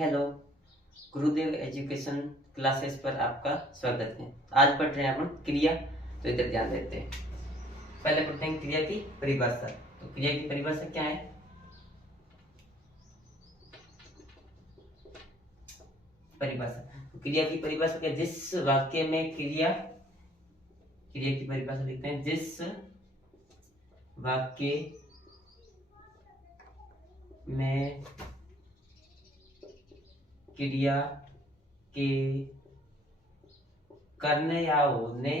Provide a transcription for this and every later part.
Hello, गुरुदेव education classes पर आपका स्वागत है। आज पढ़ रहे हैं अपन क्रिया। तो इधर ध्यान देते हैं। पहले पढ़ते हैं क्रिया की परिभाषा। तो क्रिया की परिभाषा क्या है? परिभाषा तो क्रिया की परिभाषा क्या? जिस वाक्य में क्रिया की परिभाषा लिखते हैं। जिस वाक्य में क्रिया के करने या होने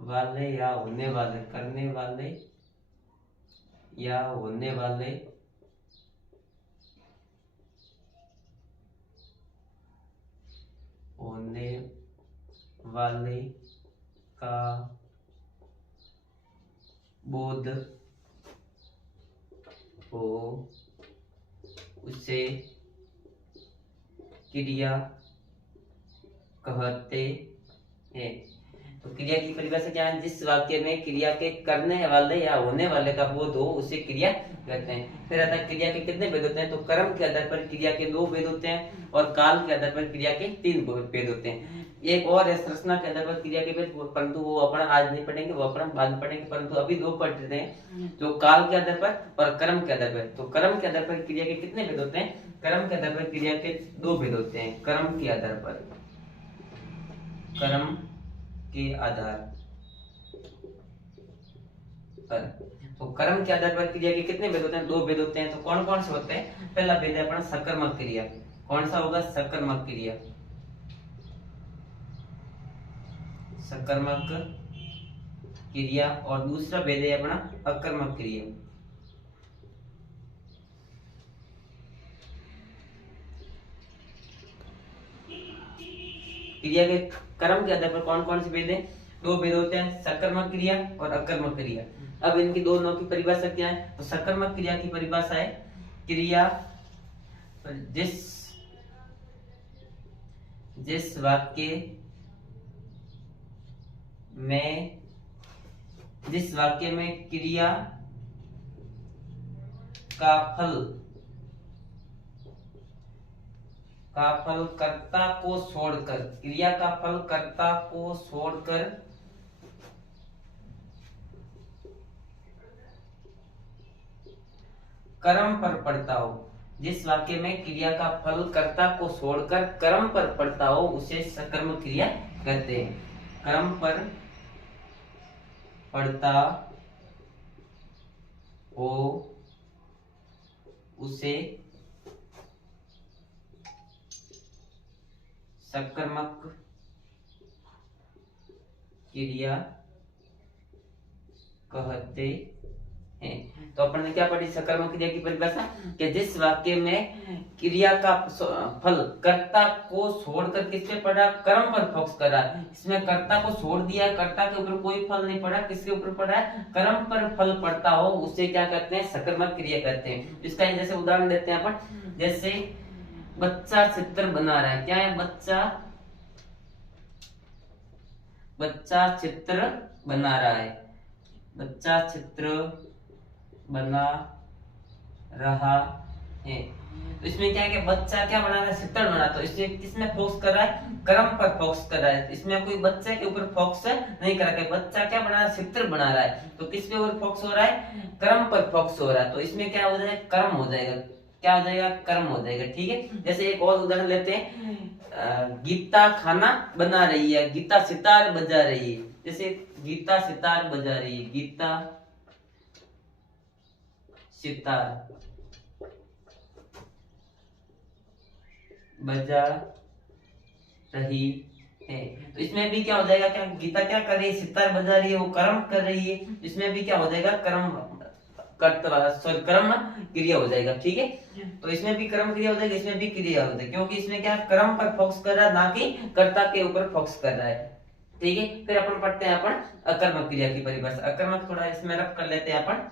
वाले या होने वाले करने वाले या होने वाले का बोध हो उसे क्रिया कहते हैं। तो क्रिया की परिभाषा क्या है? जिस वाक्य में क्रिया के करने वाले या होने वाले का बोध हो उसे क्रिया कहते हैं। फिर आता है क्रिया के कितने भेद होते हैं? तो कर्म के आधार पर क्रिया के 2 भेद होते हैं और काल के आधार पर क्रिया के 3 भेद होते हैं। एक और है संरचना के आधार पर क्रिया के भेद, परंतु वो अपन आज नहीं पढ़ेंगे, वो अपन बाद में पढ़ेंगे। परंतु अभी 2 पढ़ रहे हैं, जो काल के आधार पर और कर्म के आधार पर। तो कर्म के आधार पर क्रिया के कितने भेद होते हैं? कर्म के आधार पर क्रिया के 2 भेद होते हैं। कर्म के आधार पर तो कर्म के आधार पर क्रिया के कितने भेद होते हैं? 2 भेद होते हैं। तो कौन कौन से होते हैं? पहला भेद है अपना सकर्मक क्रिया। कौन सा होगा? सकर्मक क्रिया। सकर्मक क्रिया। और दूसरा भेद है अपना अकर्मक क्रिया। क्रिया के कर्म के आधार पर कौन कौन से भेद है? 2 भेद होते हैं, सकर्मक क्रिया और अकर्मक क्रिया। अब इनकी दोनों की परिभाषा क्या है? तो सकर्मक क्रिया की परिभाषा है क्रिया जिस वाक्य में क्रिया का फल कर्ता को छोड़कर क्रिया का फल कर्ता को छोड़कर कर्म पर पड़ता हो। जिस वाक्य में क्रिया का फल कर्ता को छोड़कर कर्म पर पड़ता हो उसे सकर्मक क्रिया कहते हैं। कर्म पर पड़ता हो उसे सकर्मक क्रिया कहते हैं। तो अपन ने क्या पढ़ी सकर्मक क्रिया की परिभाषा? कि जिस वाक्य में क्रिया का फल कर्ता को छोड़कर किस पे पड़ा? कर्म पर फोकस करा। इसमें कर्ता को छोड़ दिया, कर्ता के ऊपर कोई फल नहीं पड़ा। किसके ऊपर पड़ा है? कर्म पर फल पड़ता हो उसे क्या कहते हैं? सकर्मक क्रिया कहते हैं। इसका जैसे उदाहरण देते हैं अपन। जैसे बच्चा चित्र बना रहा है। क्या है? बच्चा चित्र बना रहा है। बच्चा चित्र बना रहा है। तो इसमें क्या है कि बच्चा क्या बना रहा है? चित्र बना। तो इसमें किसमें फोकस कर रहा है? कर्म पर फोकस कर रहा है। इसमें कोई बच्चे के ऊपर फोकस नहीं कर रहा है। बच्चा क्या बना रहा है? चित्र बना रहा है। तो किस पे ऊपर फोकस हो रहा है? कर्म पर फोकस हो रहा है। तो इसमें क्या हो जाएगा? कर्म हो जाएगा। क्या हो जाएगा? कर्म हो जाएगा। ठीक है। जैसे एक और उदाहरण लेते हैं। गीता खाना बना रही है, गीता सितार बजा रही है। जैसे गीता सितार बजा रही है, गीता सितार बजा रही है। तो इसमें भी क्या हो जाएगा? क्या गीता क्या कर रही है? सितार बजा रही है, वो कर्म कर रही है। इसमें भी क्या हो जाएगा? कर्म क्रिया हो जाएगा। ठीक है। तो इसमें भी कर्म क्रिया हो जाएगी, इसमें भी क्रिया हो जाएगी, क्योंकि इसमें क्या कर्म पर फोकस कर रहा है, ना कि कर्ता के ऊपर फोकस कर रहा है। ठीक है। फिर अपन पढ़ते हैं अपन अकर्मक क्रिया की परिभाषा। अकर्मक थोड़ा इसमें रफ कर लेते हैं अपन।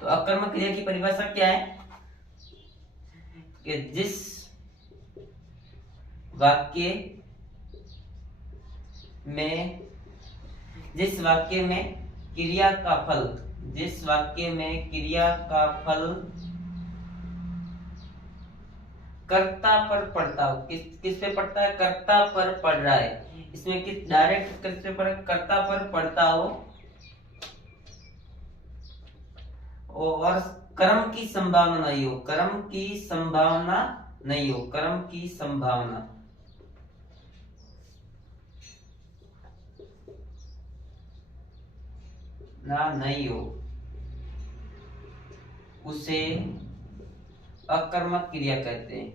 तो अकर्मक क्रिया की परिभाषा क्या है? कि जिस वाक्य में क्रिया का फल, जिस वाक्य में क्रिया का फल कर्ता पर पड़ता हो, किस पे पड़ता है, कर्ता पर पड़ रहा है, इसमें किस डायरेक्ट किस पे पड़, कर्ता पर पड़ता हो और कर्म की संभावना नहीं हो, कर्म की संभावना नहीं हो, कर्म की संभावना ना नहीं हो, उसे अकर्मक क्रिया कहते हैं।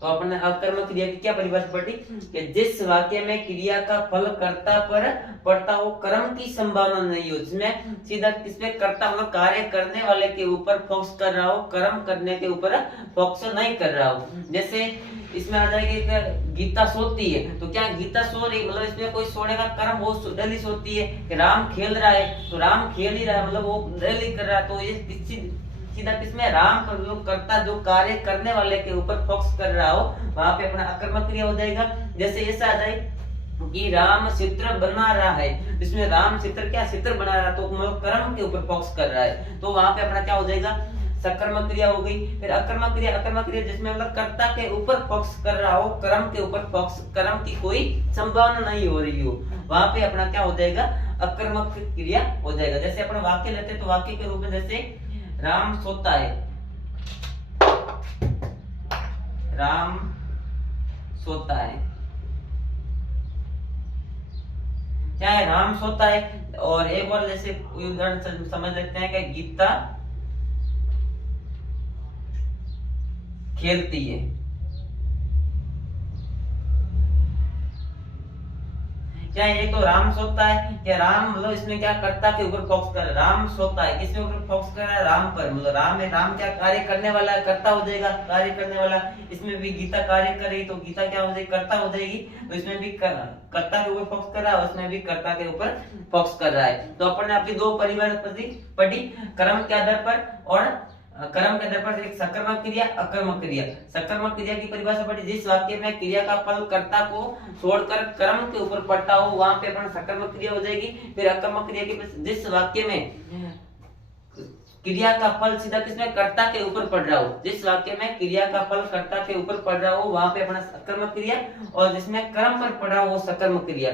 तो अपने अकर्मक क्रिया की क्या परिभाषा पढ़ी कि जिस वाक्य में क्रिया का फल कर्ता पर पड़ता हो, कर्म की संभावना नहीं हो, जिसमें सीधा किसमें कर्ता मतलब कार्य करने वाले के ऊपर फोकस कर रहा हो, कर्म करने के ऊपर फोकस नहीं कर रहा हो। जैसे इसमें आ जाएगी गीता सोती है, तो क्या गीता सो रही, मतलब इसमें कोई सोने का कर्म वो डेली सोती है कि राम खेल रहा है, तो राम खेल ही रहा है, मतलब वो डेली कर रहा है, तो ये सीधा किसमें राम पर जो करता, जो कार्य करने वाले के ऊपर फोकस कर रहा हो, वहां पे अपना अकर्मक क्रिया हो जाएगा। जैसे ऐसा आ जाए कि राम चित्र बना रहा है, इसमें राम चित्र क्या चित्र बना रहा है, तो मतलब कर्म के ऊपर फोकस कर रहा है, तो वहां पे अपना क्या हो जाएगा, सकर्मक क्रिया हो गई। फिर अकर्मक क्रिया जिसमें मतलब कर्ता के ऊपर फोकस कर रहा हो, कर्म के ऊपर फोकस, कर्म की कोई संभावना नहीं हो रही हो, वहां पे अपना क्या हो जाएगा, अकर्मक क्रिया हो जाएगा। जैसे अपना वाक्य लेते हैं, तो वाक्य के रूप में जैसे राम सोता है, राम सोता है, क्या है, राम सोता है। और एक और जैसे उदाहरण समझ लेते हैं कि गीता खेलती है, क्या है, तो राम सोता है, क्या राम मतलब इसमें क्या कर्ता के ऊपर फोकस कर, राम सोता है, किसके ऊपर फोकस कर रहा है, राम पर, मतलब राम है, राम क्या कार्य करने वाला है, कर्ता हो जाएगा, कार्य करने वाला। इसमें भी गीता कार्य कर रही, तो गीता क्या हो जाएगी, कर्ता हो जाएगी, तो इसमें भी कर्ता के ऊपर फोकस कर रहा है, उसमें भी कर्ता के ऊपर फोकस कर रहा है। तो अपन ने अपनी दो परिभाषा पढ़ी, कर्म के आधार पर और कर्म के आधार पर एक सकर्मक क्रिया, अकर्मक क्रिया। सकर्मक क्रिया की परिभाषा पढ़ी, जिस वाक्य में क्रिया का फल कर्ता को छोड़कर कर्म के ऊपर पड़ता हो, वहां पे अपन सकर्मक क्रिया हो जाएगी। फिर अकर्मक क्रिया की, जिस वाक्य में क्रिया का फल सीधा किसमें, कर्ता के ऊपर पड़ रहा हो, जिस वाक्य में क्रिया का फल कर्ता के ऊपर पड़ रहा हो, वहां पे अपना सकर्मक क्रिया, और जिसमें कर्म पर पड़ा हो वो सकर्मक क्रिया।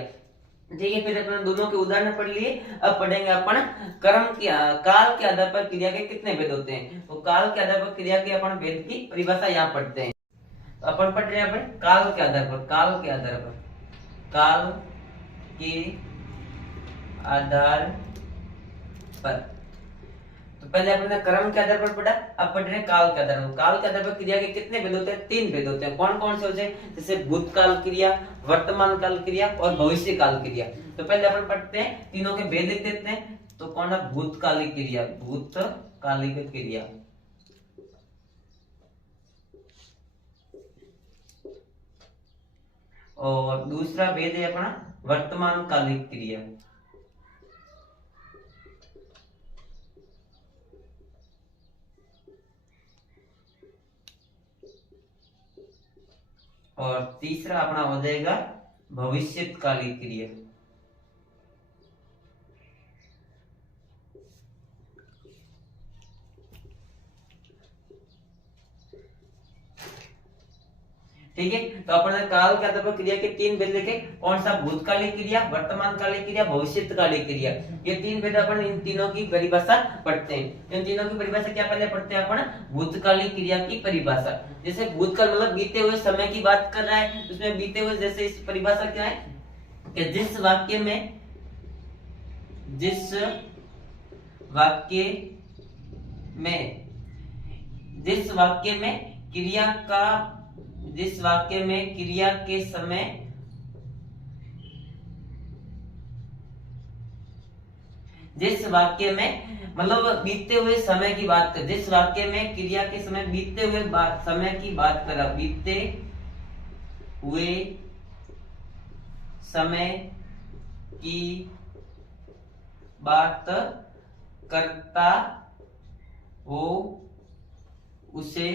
ठीक है, फिर अपन दोनों के उदाहरण पढ़ लिए। अब पढ़ेंगे अपन कर्म के काल के आधार पर क्रिया के कितने भेद होते हैं। तो काल के आधार पर क्रिया के अपन भेद की परिभाषा यहाँ पढ़ते हैं। तो अपन पढ़ रहे हैं अपन काल के आधार पर, काल के आधार पर, काल के आधार पर। तो पहले अपने कर्म के आधार पर पढ़ा, अब पढ़ रहे हैं काल के आधार पर। काल के आधार पर क्रिया के कितने भेद होते हैं, तीन भेद होते हैं। कौन कौन से होते हैं, जैसे भूतकाल क्रिया, वर्तमान काल क्रिया और भविष्य काल क्रिया। तो पहले अपन पढ़ते हैं, तीनों के भेद लिख देते हैं। तो कौन है, भूतकालिक क्रिया, भूतकालिक क्रिया, और दूसरा भेद है अपना वर्तमान कालिक क्रिया, और तीसरा अपना हो जाएगा भविष्यकालिक क्रिया। ठीक है, तो अपन काल के आधार पर क्रिया के तीन भेद लिखे। कौन सा, भूतकालिक क्रिया, वर्तमान कालिक क्रिया, भविष्यकालिक क्रिया। ये तीन भेद अपन इन तीनों की परिभाषा पढ़ते हैं। इन तीनों की परिभाषा क्या पहले पढ़ते हैं अपन, भूतकालिक क्रिया की परिभाषा। जैसे भूतकाल मतलब बीते हुए समय की बात कर रहा है, उसमें बीते हुए, जैसे इस परिभाषा क्या है कि जिस वाक्य में क्रिया के समय जिस वाक्य में मतलब बीते हुए समय की बात कर, जिस वाक्य में क्रिया के समय बीते हुए समय की बात करा, बीते हुए समय की बात करता हो, उसे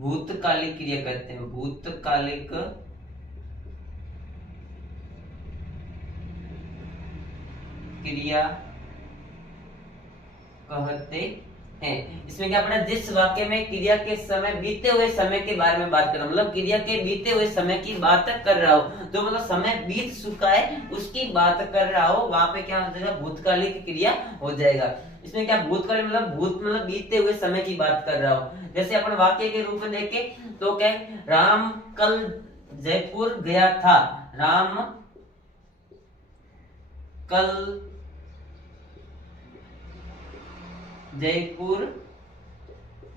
भूतकालिक क्रिया कहते हैं, भूतकालिक क्रिया कहते हैं। इसमें क्या पढ़ा, जिस वाक्य में क्रिया के समय बीते हुए समय के बारे में बात कर रहा हूं, मतलब क्रिया के बीते हुए समय की बात कर रहा हो, जो मतलब समय बीत चुका है उसकी बात कर रहा हो, वहां पे क्या हो जाएगा, भूतकालिक क्रिया हो जाएगा। इसमें क्या भूतकाल मतलब भूत मतलब बीते हुए समय की बात कर रहा हो। जैसे अपन वाक्य के रूप में देखे तो क्या, राम कल जयपुर गया था, राम कल जयपुर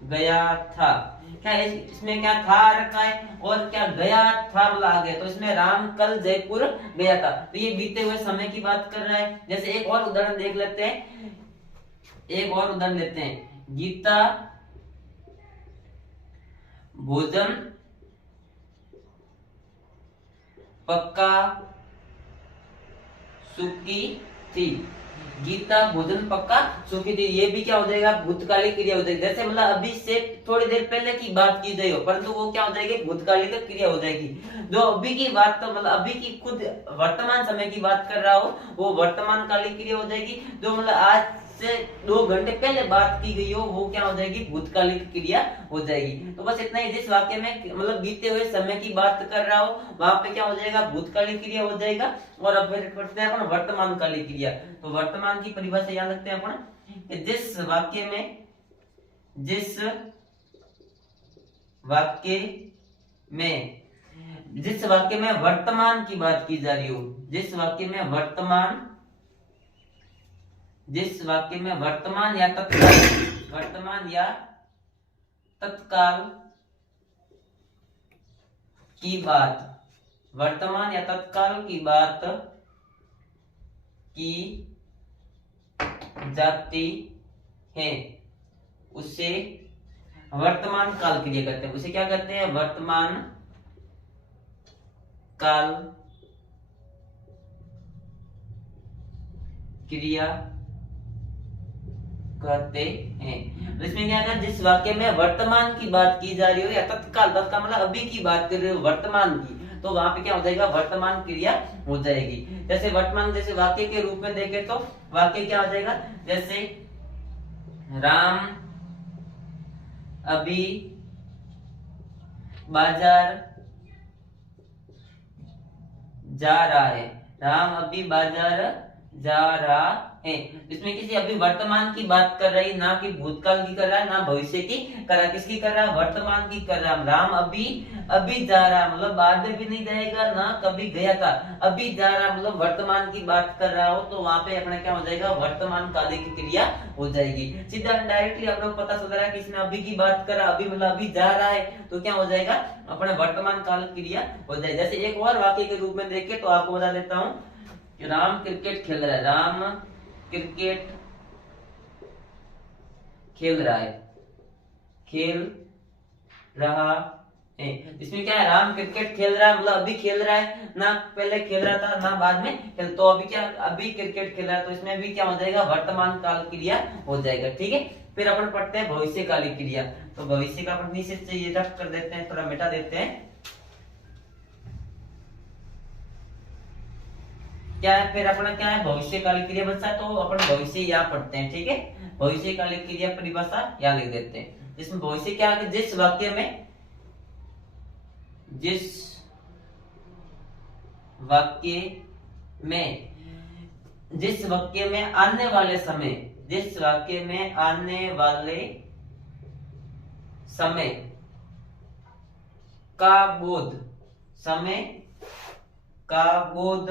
गया था। क्या इसमें क्या था रखा है और क्या गया था मतलब आ गया, तो इसमें राम कल जयपुर गया था, तो ये बीते हुए समय की बात कर रहा है। जैसे एक और उदाहरण देख लेते हैं, एक और उदाहरण लेते हैं, गीता भोजन पक्का सुखी थी, गीता भोजन पक्का सुखी थी, ये भी क्या हो जाएगा, भूतकालिक क्रिया हो जाएगी। जैसे मतलब अभी से थोड़ी देर पहले की बात की गई हो, परंतु वो क्या हो जाएगी, भूतकालिक क्रिया हो जाएगी। जो अभी की बात तो मतलब अभी की खुद वर्तमान समय की बात कर रहा हो, वो वर्तमान कालिक क्रिया हो जाएगी। जो मतलब आज से 2 घंटे पहले बात की गई हो, वो क्या हो जाएगी, भूतकालिक क्रिया हो जाएगी। तो बस इतना ही, जिस वाक्य में मतलब बीते हुए समय की बात कर रहा हो, वहां पे क्या हो जाएगा, भूतकालिक क्रिया हो जाएगा। और अब फिर करते हैं अपन वर्तमान कालिक क्रिया। तो वर्तमान की परिभाषा याद रखते हैं अपन, जिस वाक्य में वर्तमान की बात की जा रही हो, जिस वाक्य में वर्तमान या तत्काल की बात, वर्तमान या तत्काल की बात की जाती है, उसे वर्तमान काल क्रिया कहते हैं। उसे क्या कहते हैं, वर्तमान काल क्रिया कहते हैं। इसमें क्या है, जिस वाक्य में वर्तमान की बात की जा रही हो या तत्काल मतलब अभी की बात कर रहे हो वर्तमान की, तो वहां पे क्या हो जाएगा, वर्तमान क्रिया हो जाएगी। जैसे वर्तमान, जैसे वाक्य के रूप में देखें तो वाक्य क्या हो जाएगा, जैसे राम अभी बाजार जा रहा है, राम अभी बाजार जा रहा है। इसमें किसी अभी वर्तमान की बात कर रही, ना कि भूतकाल की कर रहा है, ना भविष्य की कर रहा है, किसकी कर रहा है, वर्तमान की कर रहा है। राम अभी जा रहा है, मतलब बाद में भी नहीं जाएगा, ना कभी गया था, अभी जा रहा है, मतलब वर्तमान की बात कर रहा हो, तो वहां पे अपना क्या हो जाएगा, वर्तमान कालिक क्रिया हो जाएगी। सीधा डायरेक्टली आप लोग पता चल रहा है कि इसमें अभी की बात कर रहा है, अभी मतलब अभी जा रहा है, तो क्या हो जाएगा, अपने वर्तमान काल क्रिया हो जाएगी। जैसे एक और वाक्य के रूप में देखे तो आपको बता देता हूँ, राम क्रिकेट खेल रहा है, राम क्रिकेट खेल रहा है, इसमें क्या है, राम क्रिकेट खेल रहा है, मतलब अभी खेल रहा है, ना पहले खेल रहा था, ना बाद में खेल, तो अभी क्या, अभी क्रिकेट खेल रहा है, तो इसमें भी क्या हो जाएगा, वर्तमान काल क्रिया हो जाएगा। ठीक है, फिर अपन पढ़ते हैं भविष्य कालिक क्रिया। तो भविष्य का अपन नीचे से ये रफ कर देते हैं, थोड़ा मिटा देते हैं। क्या है, फिर अपना क्या है, भविष्य कालिक क्रिया बचा, तो अपन भविष्य यहाँ पढ़ते हैं। ठीक है, भविष्य कालिक क्रिया परिभाषा यहाँ लिख देते हैं। इसमें भविष्य क्या है, जिस वाक्य में आने वाले समय, जिस वाक्य में आने वाले समय का बोध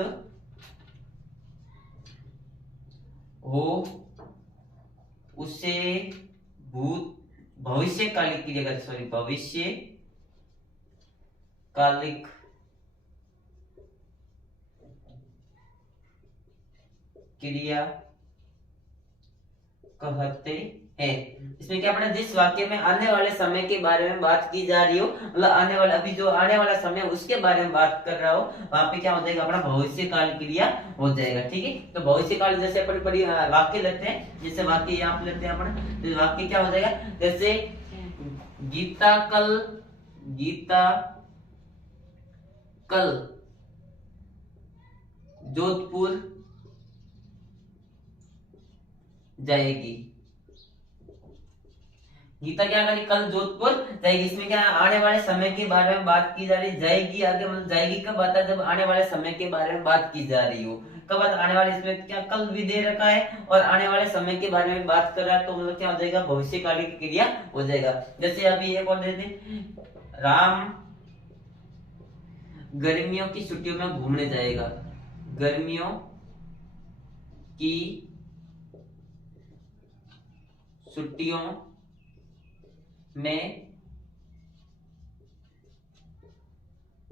हो, उसे भविष्य कालिक क्रिया कहते, सॉरी भविष्य कालिक क्रिया कहते हैं। इसमें क्या पढ़ा, जिस वाक्य में आने वाले समय के बारे में बात की जा रही हो, मतलब आने वाला, अभी जो आने वाला समय उसके बारे में बात कर रहा हो, वहां पे क्या हो जाएगा, अपना भविष्य काल क्रिया हो जाएगा। ठीक है, तो भविष्य काल जैसे अपन वाक्य लेते हैं, जैसे वाक्य यहाँ पे लेते हैं अपन, तो वाक्य क्या हो जाएगा, जैसे गीता कल गीता कल जोधपुर जाएगी। गीता क्या करेगी, कल जोधपुर जाएगी। इसमें क्या आने वाले समय के बारे में बात की जा रही, जाएगी आगे मतलब जाएगी कब आता है, जब आने वाले समय के बारे में बात की जा रही हो। कब आने वाले, इसमें क्या कल भी दे रखा है और आने वाले समय के बारे में बात कर रहा है, तो मतलब क्या हो जाएगा, भविष्यकाल की क्रिया हो जाएगा। जैसे अभी एक और देते, राम गर्मियों की छुट्टियों में घूमने जाएगा। गर्मियों की छुट्टियों में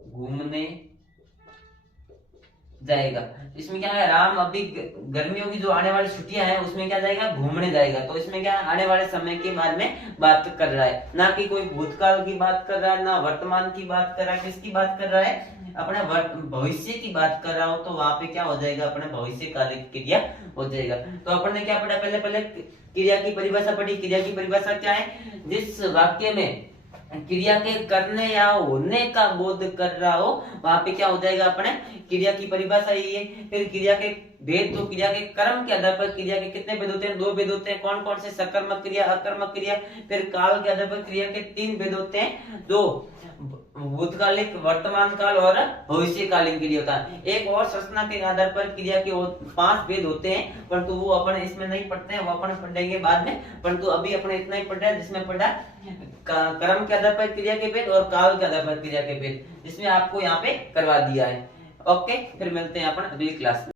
घूमने जाएगा। इसमें क्या है, राम अभी गर्मियों की जो आने वाली छुट्टियां हैं उसमें क्या जाएगा, घूमने जाएगा। तो इसमें क्या आने वाले समय के बारे में बात कर रहा है, ना कि कोई भूतकाल की बात कर रहा है, ना वर्तमान की बात कर रहा है। किसकी बात कर रहा है, अपने भविष्य की बात कर रहा हो, तो वहां पे क्या हो जाएगा, अपने भविष्यकालिक क्रिया हो जाएगा। तो अपन ने क्या पढ़ा, पहले क्रिया की परिभाषा पढ़ी। क्रिया की परिभाषा क्या है, जिस वाक्य में क्रिया के करने या होने का बोध कर रहा हो, वहां पे क्या हो जाएगा, अपने क्रिया की परिभाषा यही है। फिर क्रिया के भेद, तो क्रिया के कर्म के आधार पर क्रिया के कितने भेद होते हैं, 2 भेद होते हैं। कौन कौन से, सकर्मक क्रिया, अकर्मक क्रिया। फिर काल के आधार पर क्रिया के 3 भेद होते हैं, 2 भूतकालिक, वर्तमान काल और भविष्यकालीन क्रिया होता है। एक और संरचना के आधार पर क्रिया के 5 भेद होते हैं, परंतु वो अपन इसमें नहीं पढ़ते हैं, वो अपन पढ़ेंगे बाद में। परंतु अभी अपने इतना ही पढ़ रहे हैं, जिसमें पढ़ा कर्म के आधार पर क्रिया के भेद और काल के आधार पर क्रिया के भेद, जिसमें आपको यहाँ पे करवा दिया है। ओके, फिर मिलते हैं अपन अगली क्लास में।